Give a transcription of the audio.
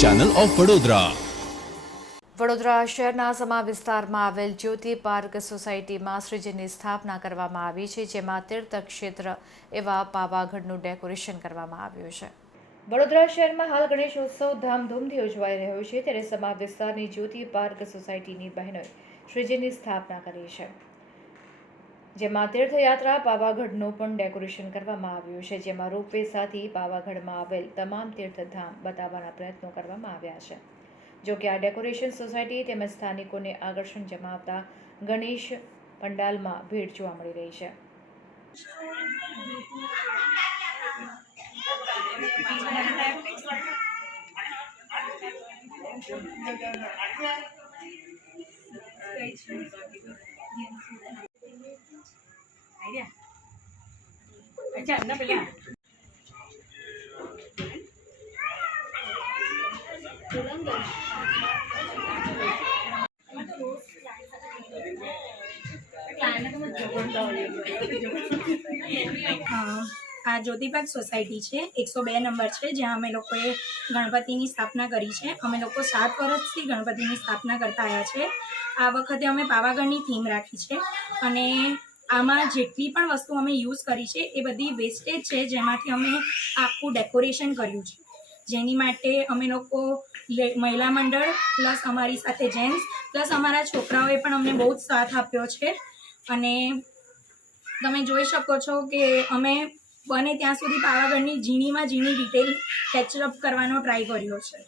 Channel of Vadodara Vadodara શહેરના સમા વિસ્તારમાં આવેલ જ્યોતિ પાર્ક સોસાયટીમાં શ્રીજીની સ્થાપના કરવામાં આવી છે, જેમાં તીર્થ ક્ષેત્ર એવા પાવાગઢનું ડેકોરેશન કરવામાં આવ્યું છે. વડોદરા શહેરમાં હાલ ગણેશોત્સવ ધામધૂમથી ઉજવાઈ રહ્યો છે, ત્યારે સમા વિસ્તારની જ્યોતિ પાર્ક સોસાયટીની બહેનોએ શ્રીજીની સ્થાપના કરી છે. જેમાં તીર્થયાત્રા, પાવાગઢનું પણ ડેકોરેશન કરવામાં આવ્યું છે, જેમાં રોપવે સાથે પાવાગઢમાં આવેલ તમામ તીર્થધામ બતાવવાના પ્રયત્નો કરવામાં આવ્યા છે. જો કે આ ડેકોરેશન સોસાયટી તેમજ સ્થાનિકોને આકર્ષણ જમાવતા ગણેશ પંડાલમાં ભીડ જોવા મળી રહી છે. આ જ્યોતિબાગ સોસાયટી છે, એકસો બે નંબર છે, જ્યાં અમે લોકોએ ગણપતિની સ્થાપના કરી છે. અમે લોકો સાત વર્ષથી ગણપતિની સ્થાપના કરતા આવ્યા છે. આ વખતે અમે પાવાગઢની થીમ રાખી છે અને આમાં જેટલી પણ વસ્તુ અમે યુઝ કરી છે, એ બધી વેસ્ટેજ છે, જેમાંથી અમે આખું ડેકોરેશન કર્યું છે. જેની માટે અમે લોકો મહિલા મંડળ પ્લસ અમારી સાથે જેન્ટ્સ પ્લસ અમારા છોકરાઓએ પણ અમને બહુ જ સાથ આપ્યો છે. અને તમે જોઈ શકો છો કે અમે બને ત્યાં સુધી પાવાગઢની ઝીણીમાં ઝીણી ડિટેલ કેચઅપ કરવાનો ટ્રાય કર્યો છે.